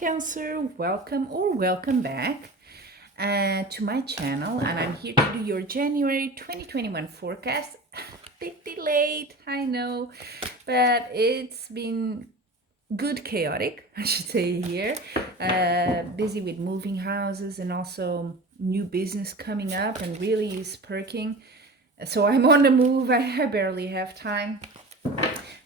Cancer, welcome or welcome back to my channel, and I'm here to do your January 2021 forecast. Bit delayed, I know, but it's been good chaotic, I should say here. Busy with moving houses and also new business coming up and really is perking. So I'm on the move. I barely have time.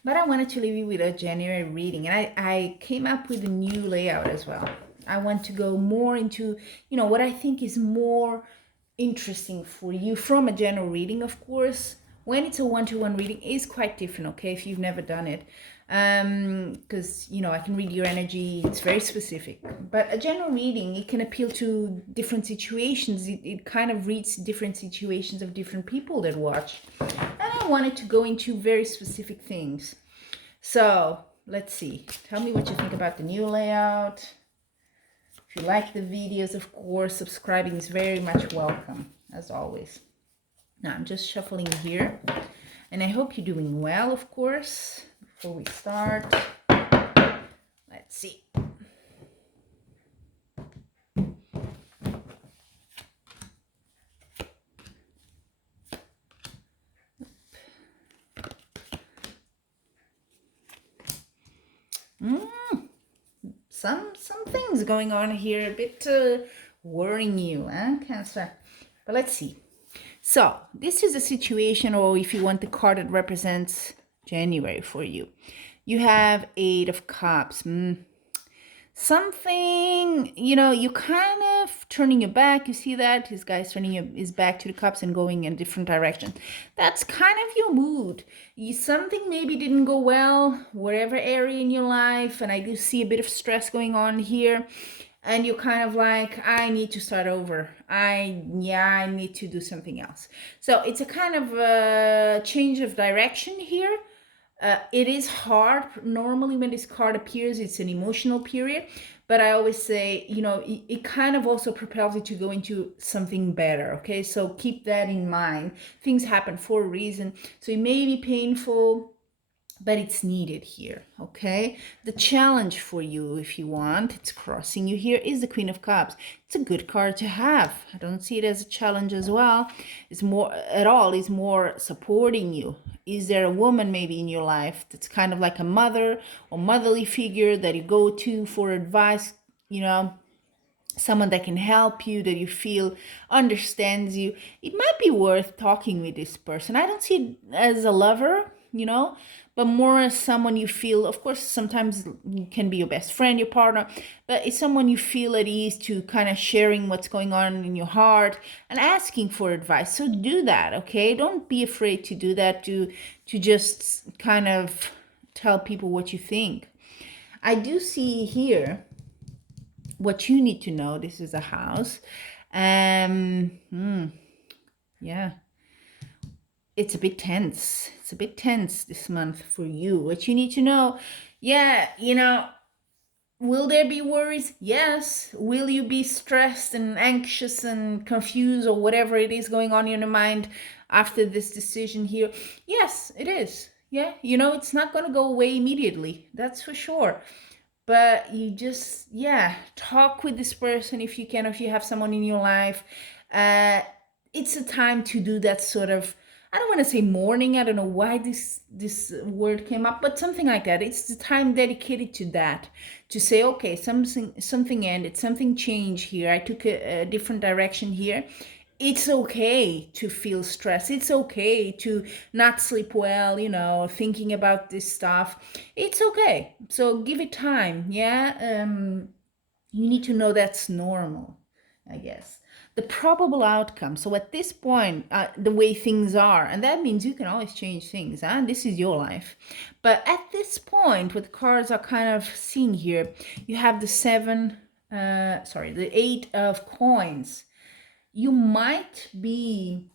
But I wanted to leave you with a January reading, and I came up with a new layout as well. I want to go more into, what I think is more interesting for you from a general reading, of course. When it's a one-to-one reading, is quite different, okay, if you've never done it. Because, I can read your energy, it's very specific. But a general reading, it can appeal to different situations. It kind of reads different situations of different people that watch. And I wanted to go into very specific things. So let's see. Tell me what you think about the new layout. If you like the videos, of course, subscribing is very much welcome, as always. Now I'm just shuffling here, and I hope you're doing well, of course. Before we start, let's see. Some things going on here, a bit worrying you, Cancer? But let's see. So this is a situation, or if you want, the card that represents January for you. You have Eight of Cups. Something, you kind of turning your back. You see that? This guy's turning his back to the cups and going in a different direction. That's kind of your mood. Something maybe didn't go well, whatever area in your life, and I do see a bit of stress going on here. And you're kind of like, I need to start over. I need to do something else. So it's a kind of a change of direction here. It is hard. Normally when this card appears, it's an emotional period. But I always say, it kind of also propels you to go into something better, okay? So keep that in mind. Things happen for a reason. So it may be painful, but it's needed here, okay? The challenge for you, if you want, it's crossing you here, is the Queen of Cups. It's a good card to have. I don't see it as a challenge as well. It's more supporting you. Is there a woman maybe in your life that's kind of like a mother or motherly figure that you go to for advice, someone that can help you, that you feel understands you? It might be worth talking with this person. I don't see it as a lover, but more as someone you feel, of course, sometimes it can be your best friend, your partner, but it's someone you feel at ease to kind of sharing what's going on in your heart and asking for advice. So do that, okay? Don't be afraid to do that, to just kind of tell people what you think. I do see here what you need to know. This is a house. Yeah. It's a bit tense. It's a bit tense this month for you. What you need to know, will there be worries? Yes. Will you be stressed and anxious and confused or whatever it is going on in your mind after this decision here? Yes, it is. Yeah, it's not going to go away immediately. That's for sure. But you just, talk with this person if you can, if you have someone in your life. It's a time to do that sort of, I don't want to say mourning. I don't know why this word came up, but something like that. It's the time dedicated to that, to say, okay, something ended, something changed here. I took a different direction here. It's okay to feel stress. It's okay to not sleep well, thinking about this stuff. It's okay. So give it time. You need to know that's normal, I guess. The probable outcome. So at this point, the way things are, and that means you can always change things. This is your life. But at this point, what the cards are kind of seeing here, you have the the Eight of Coins. You might be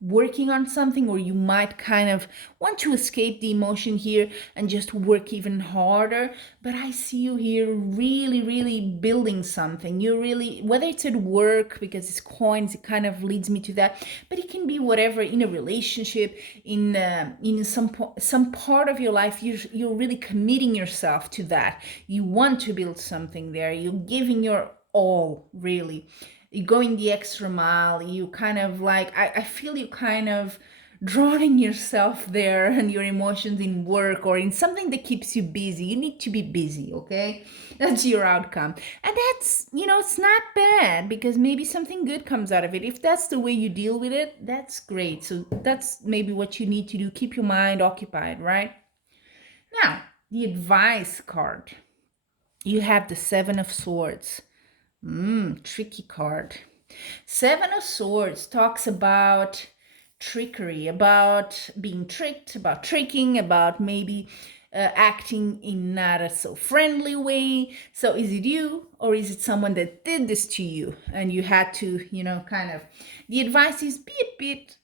working on something, or you might kind of want to escape the emotion here and just work even harder. But I see you here really, really building something. You're really, whether it's at work, because it's coins, it kind of leads me to that, but it can be whatever, in a relationship, in some part of your life. You're really committing yourself to that. You want to build something there. You're giving your all, really. You're going the extra mile. You kind of like, I feel you kind of drowning yourself there and your emotions in work or in something that keeps you busy. You need to be busy, okay? That's your outcome. And that's, it's not bad, because maybe something good comes out of it. If that's the way you deal with it, that's great. So that's maybe what you need to do. Keep your mind occupied, right? Now, the advice card. You have the Seven of Swords. Tricky card. Seven of Swords talks about trickery, about being tricked, about tricking, about maybe acting in not a so friendly way. So is it you, or is it someone that did this to you and you had to, kind of, the advice is be a bit,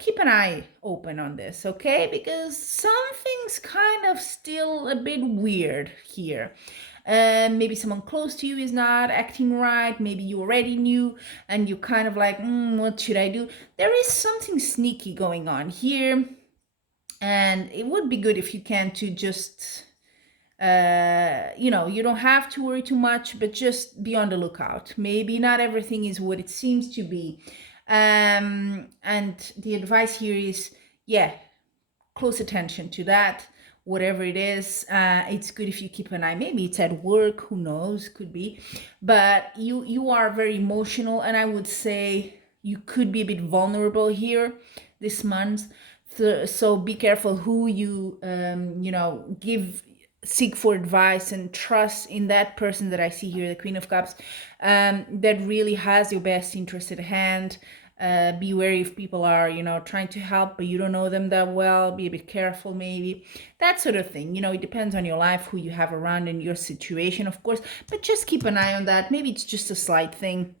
keep an eye open on this, okay? Because something's kind of still a bit weird here. Maybe someone close to you is not acting right. Maybe you already knew and you kind of like, what should I do? There is something sneaky going on here. And it would be good if you can to just, you don't have to worry too much, but just be on the lookout. Maybe not everything is what it seems to be. And the advice here is, close attention to that. Whatever it is, it's good if you keep an eye. Maybe it's at work, who knows, could be. But you are very emotional, and I would say you could be a bit vulnerable here this month. So be careful who you seek for advice, and trust in that person that I see here, the Queen of Cups, that really has your best interest at hand. Be wary if people are, trying to help, but you don't know them that well. Be a bit careful, maybe. That sort of thing. It depends on your life, who you have around, and your situation, of course. But just keep an eye on that. Maybe it's just a slight thing,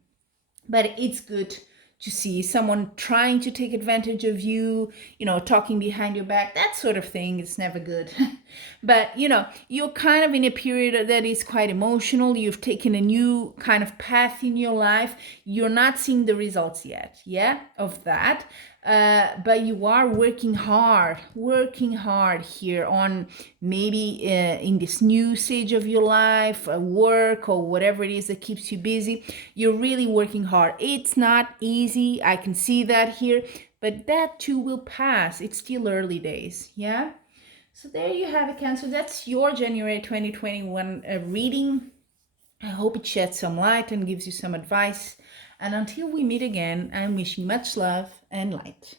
but it's good to see someone trying to take advantage of you, talking behind your back, that sort of thing. It's never good. But, you're kind of in a period that is quite emotional. You've taken a new kind of path in your life. You're not seeing the results yet, of that. But you are working hard here on maybe in this new stage of your life, work or whatever it is that keeps you busy. You're really working hard. It's not easy. I can see that here, but that too will pass. It's still early days. Yeah. So there you have it, Cancer. That's your January 2021 reading. I hope it sheds some light and gives you some advice. And until we meet again, I'm wishing much love and light.